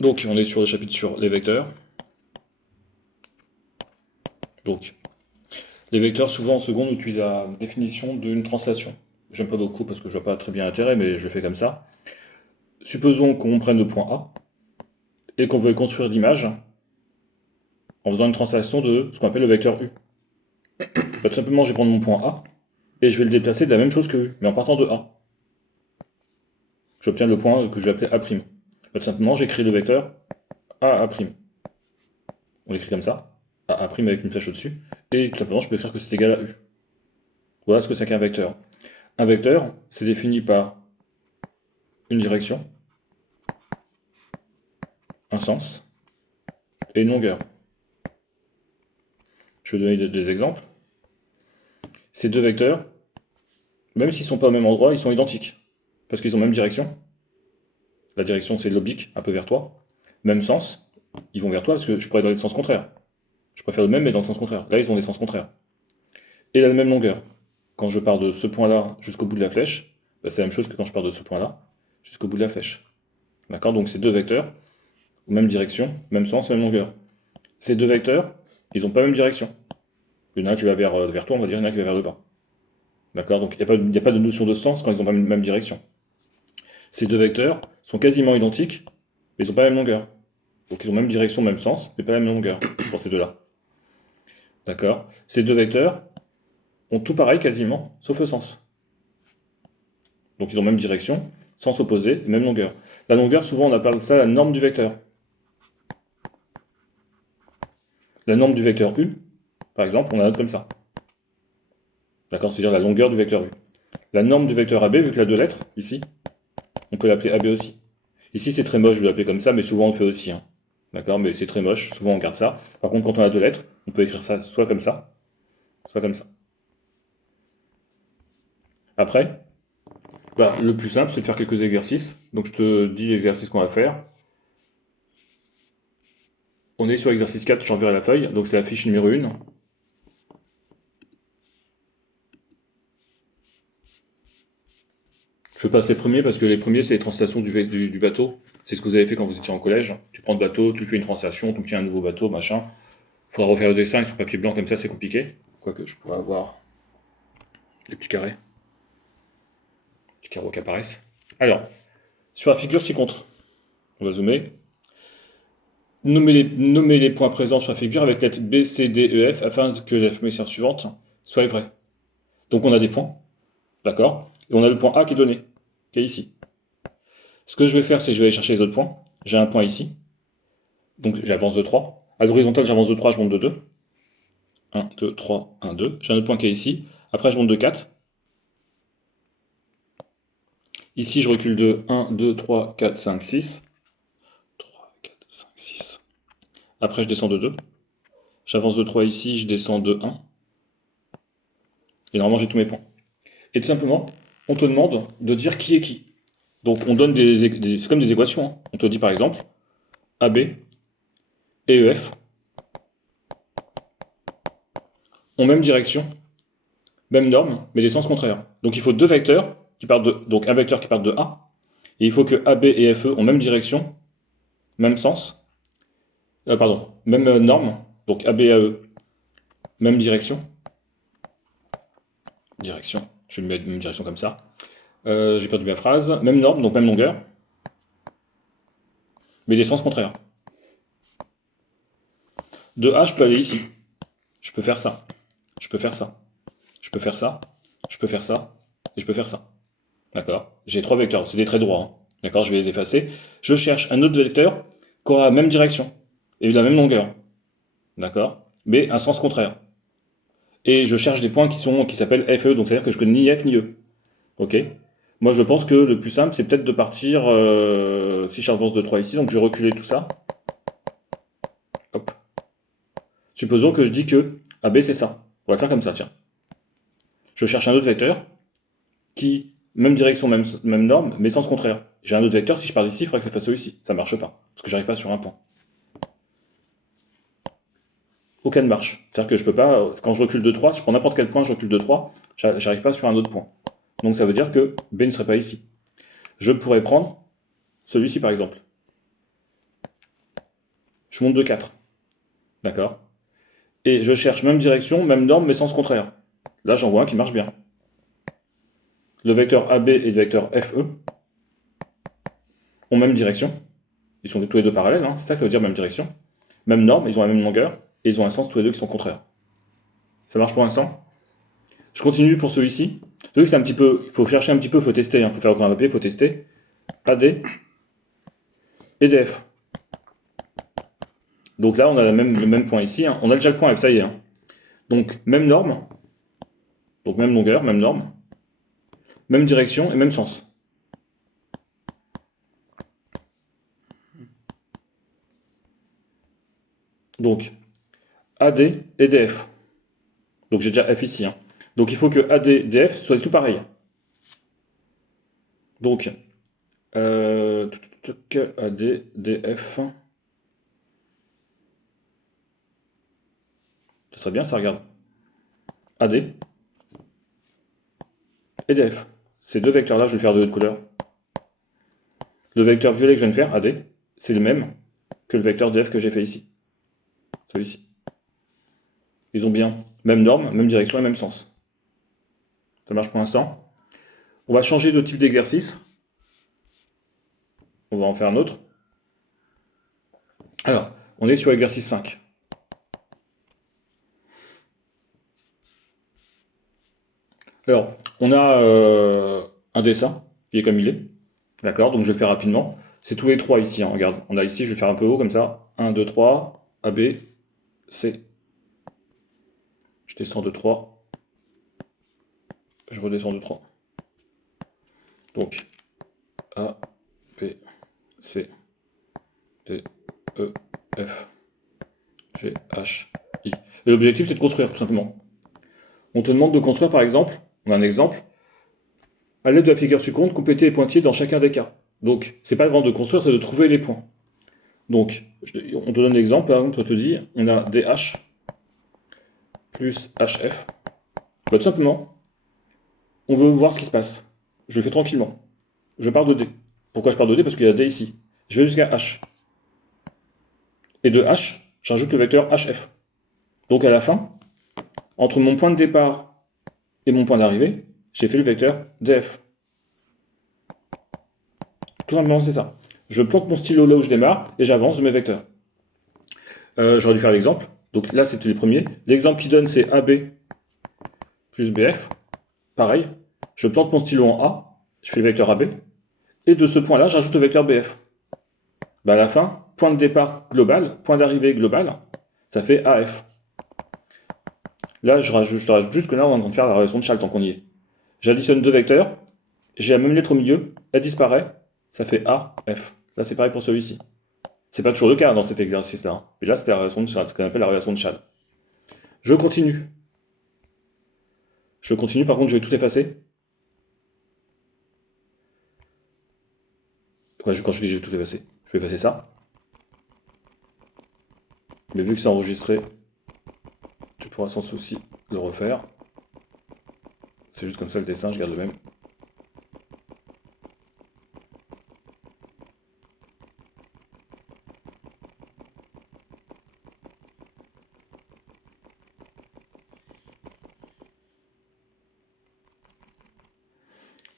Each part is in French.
Donc, on est sur le chapitre sur les vecteurs. Donc, les vecteurs, souvent en seconde, on utilise la définition d'une translation. J'aime pas beaucoup parce que je vois pas très bien l'intérêt, mais je fais comme ça. Supposons qu'on prenne le point A et qu'on veuille construire l'image en faisant une translation de ce qu'on appelle le vecteur U. Bah, tout simplement, je vais prendre mon point A et je vais le déplacer de la même chose que U, mais en partant de A. J'obtiens le point que je vais appeler A'. Bah, tout simplement, j'écris le vecteur AA'. On l'écrit comme ça, AA' avec une flèche au-dessus, et tout simplement, je peux écrire que c'est égal à U. Voilà ce que c'est qu'un vecteur. Un vecteur, c'est défini par une direction, un sens et une longueur. Je vais donner des exemples. Ces deux vecteurs, même s'ils ne sont pas au même endroit, ils sont identiques. Parce qu'ils ont la même direction. La direction, c'est l'oblique, un peu vers toi. Même sens, ils vont vers toi parce que je pourrais aller dans le sens contraire. Je préfère le même, mais dans le sens contraire. Là, ils ont des sens contraires. Et la même longueur. Quand je pars de ce point-là jusqu'au bout de la flèche, bah, c'est la même chose que quand je pars de ce point-là jusqu'au bout de la flèche. D'accord? Donc ces deux vecteurs, même direction, même sens, même longueur. Ces deux vecteurs, ils n'ont pas la même direction. Il y en a un qui va vers toi, on va dire, il y en a un qui va vers le bas. D'accord? Donc il n'y a pas de notion de sens quand ils n'ont pas la même direction. Ces deux vecteurs sont quasiment identiques, mais ils n'ont pas la même longueur. Donc ils ont même direction, même sens, mais pas la même longueur pour ces deux-là. D'accord? Ces deux vecteurs ont tout pareil quasiment, sauf le sens. Donc ils ont même direction, sens opposé, même longueur. La longueur, souvent on appelle ça la norme du vecteur. La norme du vecteur U, par exemple, on la note comme ça. D'accord? C'est-à-dire la longueur du vecteur U. La norme du vecteur AB, vu qu'il a deux lettres, ici, on peut l'appeler AB aussi. Ici c'est très moche de l'appeler comme ça, mais souvent on le fait aussi. Hein. D'accord? Mais c'est très moche, souvent on garde ça. Par contre, quand on a deux lettres, on peut écrire ça soit comme ça, soit comme ça. Après, bah, le plus simple, c'est de faire quelques exercices. Donc je te dis l'exercice qu'on va faire. On est sur l'exercice 4, j'enverrai la feuille. Donc c'est la fiche numéro 1. Je passe les premiers parce que les premiers, c'est les translations du bateau. C'est ce que vous avez fait quand vous étiez en collège. Tu prends le bateau, tu fais une translation, tu obtiens un nouveau bateau, machin. Faudra refaire le dessin et sur papier blanc comme ça, c'est compliqué. Quoique je pourrais avoir des petits carrés. Petits carreaux qui apparaissent. Alors, sur la figure ci-contre, on va zoomer. Nommez les points présents sur la figure avec lettres B, C, D, E, F afin que la formation suivante soit vraie. Donc on a des points, d'accord? Et on a le point A qui est donné, qui est ici. Ce que je vais faire, c'est que je vais aller chercher les autres points. J'ai un point ici, donc j'avance de 3. À l'horizontale, j'avance de 3, je monte de 2. 1, 2, 3, 1, 2. J'ai un autre point qui est ici. Après, je monte de 4. Ici, je recule de 1, 2, 3, 4, 5, 6. 3, 4, 5, 6. Après, je descends de 2. J'avance de 3 ici, je descends de 1. Et normalement, j'ai tous mes points. Et tout simplement, on te demande de dire qui est qui. Donc, on donne c'est comme des équations. Hein. On te dit par exemple, AB et EF ont même direction, même norme, mais des sens contraires. Donc, il faut deux vecteurs qui partent de, donc un vecteur qui part de A, et il faut que AB et FE ont même direction, même sens, pardon, même norme, donc AB et AE, même direction, je vais mettre même direction comme ça, j'ai perdu ma phrase, même norme, donc même longueur, mais des sens contraires. De A, je peux aller ici, je peux faire ça, je peux faire ça, je peux faire ça, je peux faire ça, et je peux faire ça. D'accord? J'ai trois vecteurs, c'est des traits droits. Hein. D'accord? Je vais les effacer. Je cherche un autre vecteur qui aura la même direction et la même longueur. D'accord? Mais un sens contraire. Et je cherche des points qui s'appellent FE, donc c'est-à-dire que je connais ni F ni E. Ok? Moi, je pense que le plus simple, c'est peut-être de partir, si j'avance de 3 ici, donc je vais reculer tout ça. Hop. Supposons que je dis que AB, c'est ça. On va faire comme ça, tiens. Je cherche un autre vecteur qui, même direction, même norme, mais sens contraire. J'ai un autre vecteur, si je pars d'ici, il faudrait que ça fasse celui-ci. Ça marche pas, parce que j'arrive pas sur un point. Aucun ne marche. C'est-à-dire que je peux pas, quand je recule de 3, si je prends n'importe quel point, je recule de 3, j'arrive pas sur un autre point. Donc ça veut dire que B ne serait pas ici. Je pourrais prendre celui-ci par exemple. je monte de 4. D'accord? Et je cherche même direction, même norme, mais sens contraire. Là, j'en vois un qui marche bien. Le vecteur AB et le vecteur FE ont même direction. Ils sont tous les deux parallèles, hein. C'est ça que ça veut dire même direction. Même norme, ils ont la même longueur, et ils ont un sens tous les deux qui sont contraires. Ça marche pour l'instant? Je continue pour celui-ci. Celui-ci, c'est un petit peu... Il faut chercher un petit peu, il faut tester, il faut faire aucun papier, il faut tester. AD et DF. Donc là, on a le même point ici, hein. On a déjà le point F, ça y est, hein. Donc, même norme, donc même longueur, même norme, même direction et même sens. Donc, AD et DF. Donc j'ai déjà F ici, hein. Donc il faut que AD et DF soient tout pareil. Donc, AD, DF. Ça serait bien, ça, regarde. AD et DF. Ces deux vecteurs-là, je vais le faire de l'autre couleur. Le vecteur violet que je viens de faire, AD, c'est le même que le vecteur DF que j'ai fait ici. Celui-ci. Ils ont bien même norme, même direction et même sens. Ça marche pour l'instant. On va changer de type d'exercice. On va en faire un autre. Alors, on est sur l'exercice 5. Alors, on a un dessin qui est comme il est. D'accord, donc je vais le faire rapidement. C'est tous les trois ici, hein. Regarde, on a ici, je vais faire un peu haut comme ça. 1, 2, 3, A, B, C. Je descends de 3. Je redescends de 3. Donc, A, B, C, D, E, F, G, H, I. Et l'objectif, c'est de construire, tout simplement. On te demande de construire, par exemple, on a un exemple, à l'aide de la figure ci-contre, compléter les pointillés dans chacun des cas. Donc, c'est pas vraiment de construire, c'est de trouver les points. Donc, on te donne l'exemple, par exemple, on te dit, on a DH plus HF. Bah, tout simplement, on veut voir ce qui se passe. Je le fais tranquillement. Je pars de D. Pourquoi je pars de D? Parce qu'il y a D ici. Je vais jusqu'à H. Et de H, j'ajoute le vecteur HF. Donc à la fin, entre mon point de départ et mon point d'arrivée, j'ai fait le vecteur DF. Tout simplement, c'est ça. Je plante mon stylo là où je démarre et j'avance de mes vecteurs. J'aurais dû faire l'exemple. Donc là, c'était le premier. L'exemple qui donne, c'est AB plus BF. Pareil, je plante mon stylo en A, je fais le vecteur AB, et de ce point-là, j'ajoute le vecteur BF. Bah à la fin, point de départ global, point d'arrivée global, ça fait AF. Là, je te rajoute juste que là, on est en train de faire la relation de Chasles tant qu'on y est. J'additionne deux vecteurs, j'ai la même lettre au milieu, elle disparaît, ça fait AF. Là, c'est pareil pour celui-ci. C'est pas toujours le cas dans cet exercice-là, hein. Mais là, c'était la relation de Chasles, ce qu'on appelle la relation de Chasles. Je continue. Je continue, par contre, je vais tout effacer. Quand je dis je vais tout effacer, je vais effacer ça. Mais vu que c'est enregistré, tu pourras sans souci le refaire. C'est juste comme ça le dessin, je garde le même.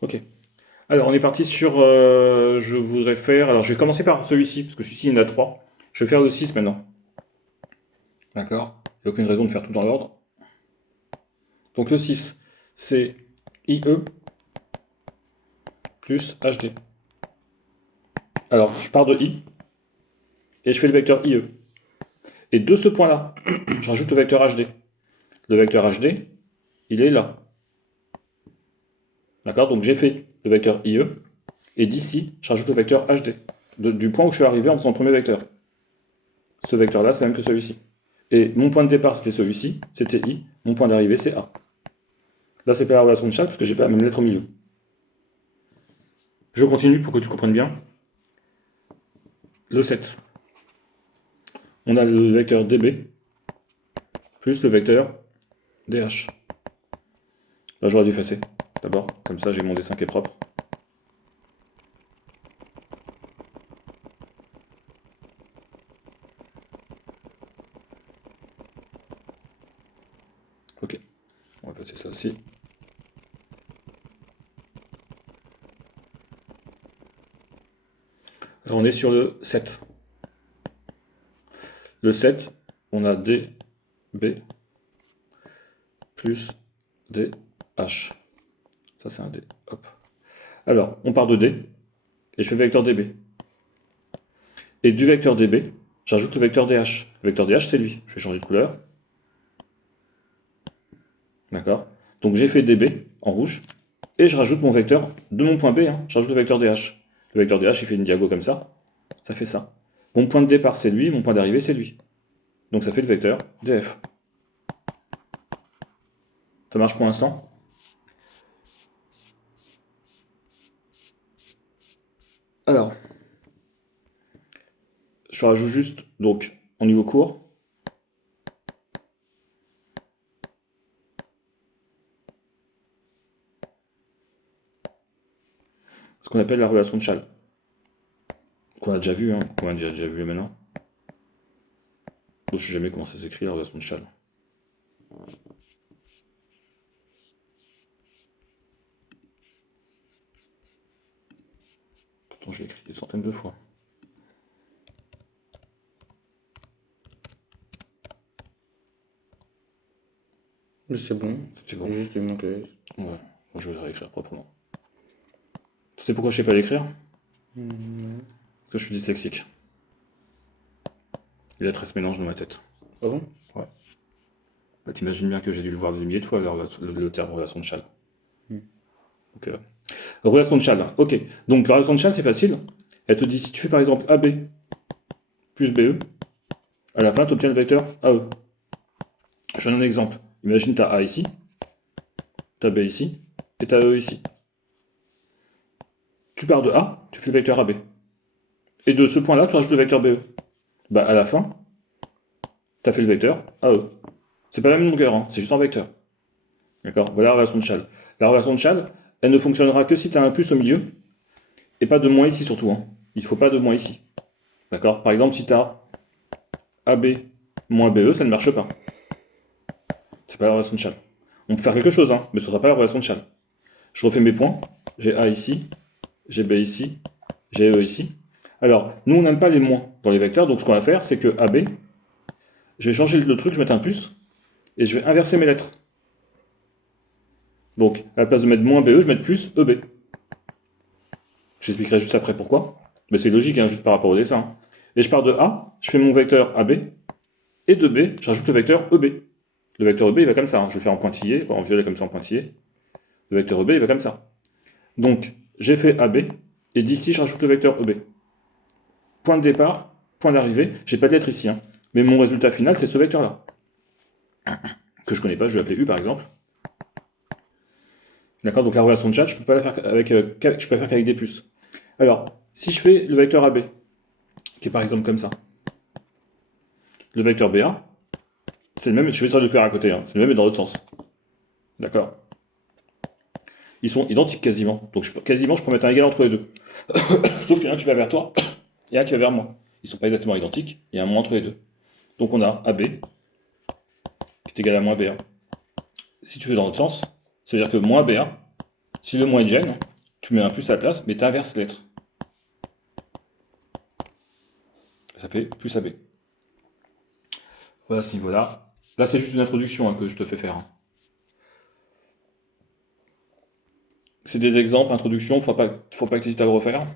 Ok. Alors, on est parti sur... je voudrais faire... Alors, je vais commencer par celui-ci, parce que celui-ci, il y en a 3. Je vais faire le 6 maintenant. D'accord? Il n'y a aucune raison de faire tout dans l'ordre. Donc, le 6, c'est IE plus HD. Alors, je pars de I, et je fais le vecteur IE. Et de ce point-là, je rajoute le vecteur HD. Le vecteur HD, il est là. D'accord? Donc, j'ai fait le vecteur IE, et d'ici, je rajoute le vecteur HD. Du point où je suis arrivé en faisant le premier vecteur. Ce vecteur-là, c'est le même que celui-ci. Et mon point de départ, c'était celui-ci, c'était I. Mon point d'arrivée, c'est A. Là, c'est pas la relation de Chasles, parce que j'ai pas la même lettre au milieu. Je continue pour que tu comprennes bien. Le 7. On a le vecteur DB plus le vecteur DH. Là, j'aurais dû effacer d'abord, comme ça j'ai mon dessin qui est propre. Ok, on va passer ça aussi. Alors on est sur le 7. Le 7, on a D, B, plus D, H. Ça c'est un D, hop. Alors, on part de D, et je fais vecteur DB. Et du vecteur DB, j'ajoute le vecteur DH. Le vecteur DH, c'est lui. Je vais changer de couleur. D'accord. Donc j'ai fait DB en rouge, et je rajoute mon vecteur de mon point B, hein. Je rajoute le vecteur DH. Le vecteur DH, il fait une diago comme ça fait ça. Mon point de départ, c'est lui, mon point d'arrivée, c'est lui. Donc ça fait le vecteur DF. Ça marche pour l'instant? Alors, je rajoute juste, donc, en niveau court, ce qu'on appelle la relation de Chasles. Qu'on a déjà vu, hein, qu'on a déjà vu maintenant. Je ne sais jamais comment ça s'écrit, la relation de Chasles. Pourtant, je l'ai écrit des centaines de fois. C'est bon. C'est bon. Juste il manque. Ouais, moi, je vais réécrire proprement. Tu sais pourquoi je sais pas l'écrire? Parce que je suis dyslexique. Les lettres se mélangent dans ma tête. Ah bon? Ouais. Bah, t'imagines bien que j'ai dû le voir des milliers de fois, le terme relation de Chasles. Donc, relation de Chasles, ok. Donc la relation de Chasles, c'est facile. Elle te dit, si tu fais par exemple AB plus BE, à la fin, tu obtiens le vecteur AE. Je donne un exemple. Imagine, tu as A ici, tu as B ici, et tu as E ici. Tu pars de A, tu fais le vecteur AB. Et de ce point-là, tu rajoutes le vecteur BE. Bah, à la fin, tu as fait le vecteur AE. C'est pas la même longueur, hein, c'est juste un vecteur. D'accord? Voilà la relation de Chasles. La relation de Chasles, elle ne fonctionnera que si tu as un plus au milieu, et pas de moins ici surtout. Hein. Il ne faut pas de moins ici. D'accord? Par exemple, si tu as AB moins BE, ça ne marche pas. C'est pas la relation de Chasles. On peut faire quelque chose, hein, mais ce ne sera pas la relation de Chasles. Je refais mes points. J'ai A ici, j'ai B ici, j'ai E ici. Alors, nous, on n'aime pas les moins dans les vecteurs, donc ce qu'on va faire, c'est que AB, je vais changer le truc, je vais mettre un plus, et je vais inverser mes lettres. Donc, à la place de mettre moins BE, je vais mettre plus EB. J'expliquerai juste après pourquoi. Mais c'est logique, hein, juste par rapport au dessin. Et je pars de A, je fais mon vecteur AB, et de B, je rajoute le vecteur EB. Le vecteur EB, il va comme ça. Hein. Je vais faire en pointillé, en violet comme ça en pointillé. Le vecteur EB, il va comme ça. Donc, j'ai fait AB, et d'ici, je rajoute le vecteur EB. Point de départ, point d'arrivée. J'ai pas de lettre ici, hein. Mais mon résultat final, c'est ce vecteur-là. Que je connais pas, je vais l'appeler U par exemple. D'accord, donc la relation de Chasles, je peux pas la faire avec, je peux la faire qu'avec des plus. Alors, si je fais le vecteur AB, qui est par exemple comme ça, le vecteur B1, c'est le même, je vais essayer de le faire à côté, hein, c'est le même mais dans l'autre sens. D'accord? Ils sont identiques quasiment, donc quasiment je peux mettre un égal entre les deux. Sauf qu'il y en a un qui va vers toi et un qui va vers moi. Ils sont pas exactement identiques, il y a un moins entre les deux. Donc on a AB, qui est égal à moins B1. Si tu fais dans l'autre sens, ça veut dire que moins B1, si le moins est gêne, tu mets un plus à la place, mais tu inverses les lettres. Ça fait plus AB. Voilà ce niveau-là. Là, c'est juste une introduction hein, que je te fais faire. Hein. C'est des exemples, introduction, faut pas que tu hésites à le refaire.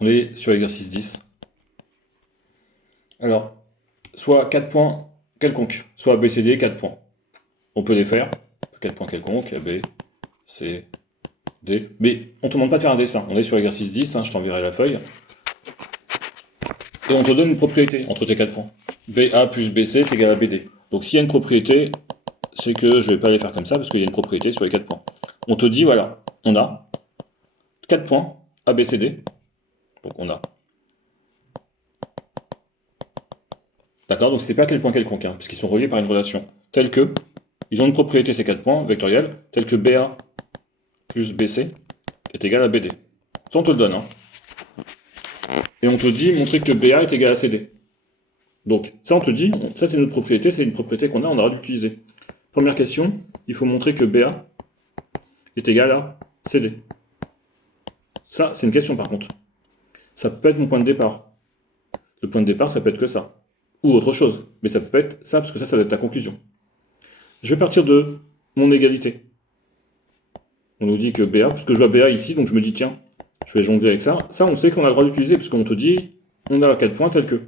On est sur l'exercice 10. Alors, soit 4 points quelconques, soit B, C, D, 4 points. On peut les faire, 4 points quelconques, A, B, C, D. Mais on te demande pas de faire un dessin. On est sur l'exercice 10, hein, je t'enverrai la feuille. Et on te donne une propriété entre tes 4 points. BA plus BC est égal à BD. Donc s'il y a une propriété, c'est que je vais pas les faire comme ça parce qu'il y a une propriété sur les 4 points. On te dit, voilà, on a 4 points ABCD. Donc on a. D'accord, donc c'est pas quel point quelconque, hein, parce qu'ils sont reliés par une relation. Telle que, ils ont une propriété ces 4 points vectoriels, telle que BA plus BC est égal à BD. Ça on te le donne, hein. et on te dit montrer que BA est égal à CD. Donc, ça, on te dit, ça c'est notre propriété, c'est une propriété qu'on a, on aura d'utiliser. Première question, il faut montrer que BA est égal à CD. Ça, c'est une question par contre. Ça peut être mon point de départ. Le point de départ, ça peut être que ça. Ou autre chose. Mais ça peut être ça, parce que ça va être ta conclusion. Je vais partir de mon égalité. On nous dit que BA, parce que je vois BA ici, donc je me dis, tiens, je vais jongler avec ça. Ça, on sait qu'on a le droit d'utiliser, parce qu'on te dit, on a 4 points tels que.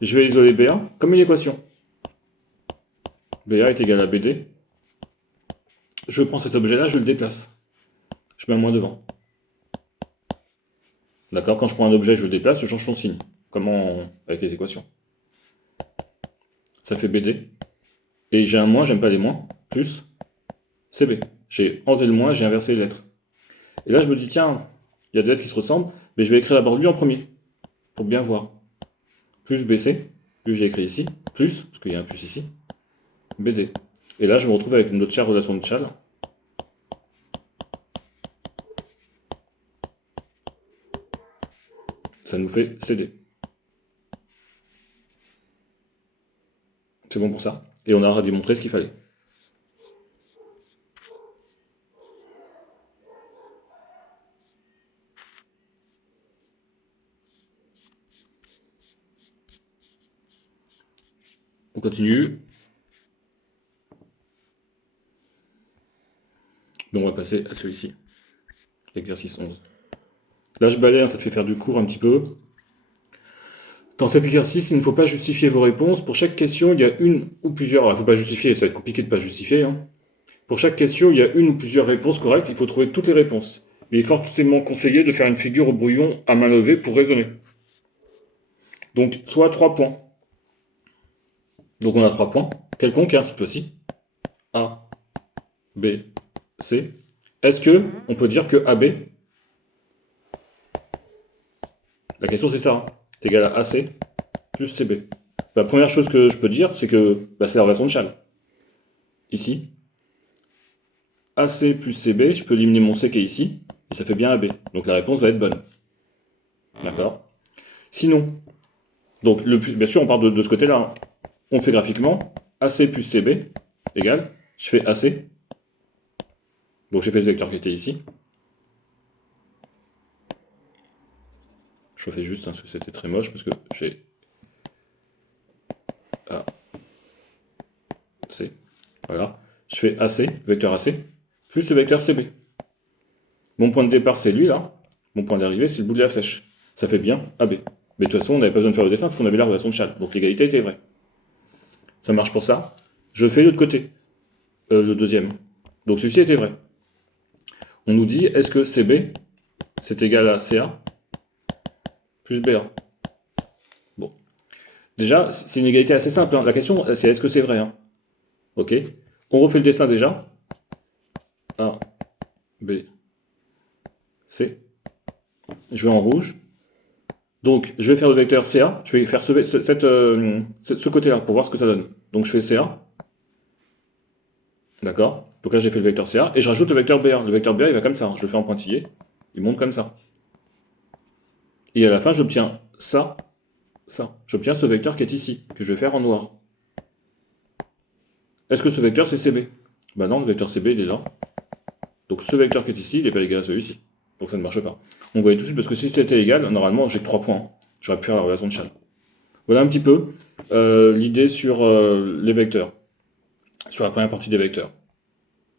Je vais isoler BA comme une équation. BA est égal à BD. Je prends cet objet-là, je le déplace. Je mets un moins devant. D'accord? Quand je prends un objet, je le déplace, je change son signe. Comment avec les équations. Ça fait BD. Et j'ai un moins, j'aime pas les moins, plus CB. J'ai enlevé le moins, j'ai inversé les lettres. Et là, je me dis, tiens, il y a des lettres qui se ressemblent, mais je vais écrire d'abord lui en premier, pour bien voir. Plus BC, lui j'ai écrit ici, plus, parce qu'il y a un plus ici, BD. Et là, je me retrouve avec une autre relation de Chasles. Ça nous fait CD. C'est bon pour ça. Et on aura démontré ce qu'il fallait. On continue. Donc on va passer à celui-ci. L'exercice 11. Là, je balaye, ça te fait faire du cours un petit peu. Dans cet exercice, il ne faut pas justifier vos réponses. Pour chaque question, il y a une ou plusieurs... Alors, il ne faut pas justifier, ça va être compliqué de ne pas justifier. Hein. Pour chaque question, il y a une ou plusieurs réponses correctes. Il faut trouver toutes les réponses. Il est fortement conseillé de faire une figure au brouillon à main levée pour raisonner. Donc, soit 3 points. Donc, on a 3 points. Quelconque, hein, cette fois-ci. A, B, C. Est-ce que on peut dire que AB... La question, c'est ça. Hein. C'est égal à AC plus CB. La première chose que je peux dire, c'est que c'est la relation de Chasles. Ici, AC plus CB, je peux éliminer mon C qui est ici, et ça fait bien AB. Donc la réponse va être bonne. D'accord? Sinon, donc bien sûr, on part de ce côté-là. Hein. On fait graphiquement, AC plus CB égale, je fais AC. Donc j'ai fait ce vecteur qui était ici. Je refais juste, hein, parce que c'était très moche, parce que j'ai A, C. Voilà. Je fais AC, vecteur AC, plus le vecteur CB. Mon point de départ, c'est lui, là. Mon point d'arrivée, c'est le bout de la flèche. Ça fait bien AB. Mais de toute façon, on n'avait pas besoin de faire le dessin, parce qu'on avait la relation de Chasles. Donc l'égalité était vraie. Ça marche pour ça. Je fais l'autre côté. Le deuxième. Donc celui-ci était vrai. On nous dit, est-ce que CB, c'est égal à CA plus BA? Bon. Déjà, c'est une égalité assez simple. Hein. La question, c'est est-ce que c'est vrai? Hein. Ok. On refait le dessin déjà. A, B, C. Je vais en rouge. Donc, je vais faire le vecteur CA. Je vais faire ce côté-là pour voir ce que ça donne. Donc, je fais CA. D'accord? Donc là, j'ai fait le vecteur CA. Et je rajoute le vecteur BA. Le vecteur BA, il va comme ça. Hein. Je le fais en pointillé. Il monte comme ça. Et à la fin, j'obtiens ça. J'obtiens ce vecteur qui est ici, que je vais faire en noir. Est-ce que ce vecteur, c'est CB? Ben non, le vecteur CB, il est là. Donc ce vecteur qui est ici, il n'est pas égal à celui-ci. Donc ça ne marche pas. On voyait tout de suite, parce que si c'était égal, normalement, j'ai que 3 points. J'aurais pu faire la relation de Chasles. Voilà un petit peu l'idée sur les vecteurs. Sur la première partie des vecteurs.